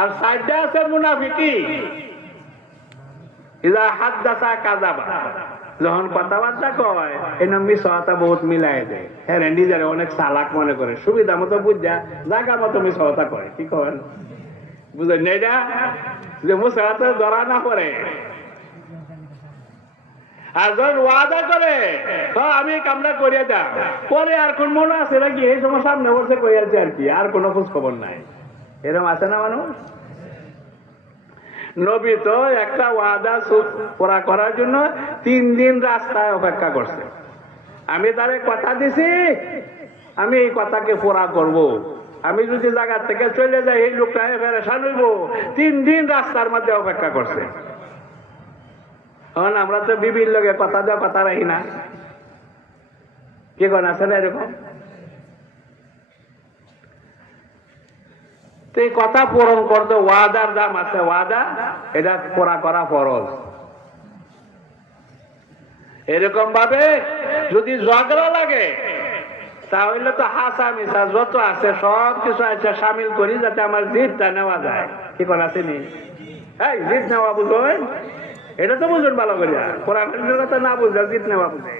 আর সাইডে আছে মুনাফিকি, ইজা হাদ্দাসা কাযাবা, যখন কথাবার্তা কয় এনে মিশাটা বহুত মিলাই দেয়। হ্যাঁ, নিজের অনেক চালাক মনে করে, সুবিধা মতো বুঝা জায়গা মতো মিশাটা করে। কি করেন বুঝেন না এটা, যে মুসাহাতে ধরা না করে। আর যখন ওয়াদা করে আমি কামনা করিয়া যাও, পরে আর কোন মনে আছে নাকি এই সময় সামনে বসে কইয়াছে আর কি, আর কোনো খোঁজ খবর নাই। এরকম আছে না মানুষ? নবী তো একটা ওয়াদা পুরা করার জন্য 3 দিন রাস্তায় অপেক্ষা করছে। আমি তারে কথা দিছি আমি এই কথাকে পুরা করব, আমি যদি জায়গা থেকে চলে যাই এই লোকটা ফেরেশান হইব। 3 দিন রাস্তার মধ্যে অপেক্ষা করছে। আমরা তো বিবির লগে কথা দেওয়া কথা রাখি না, কি কোন আছে না এরকম? তো এই কথা পূরণ করতে ওয়াদার দাম আছে, ওয়াদা এটা পুরা করা ফরজ। এরকম ভাবে যদি ঝগড়া লাগে তাহলে তো হাসা মিশা যত আছে সব কিছু আছে সামিল করি, যাতে আমার জিদটা নেওয়া যায়। কি কোন আসেনি? এই জিদ নেওয়া বুঝবেন, এটা তো বুঝুন ভালো করিয়া, কোরআনের কথা না বুঝলে জিদ নেওয়া বুঝে।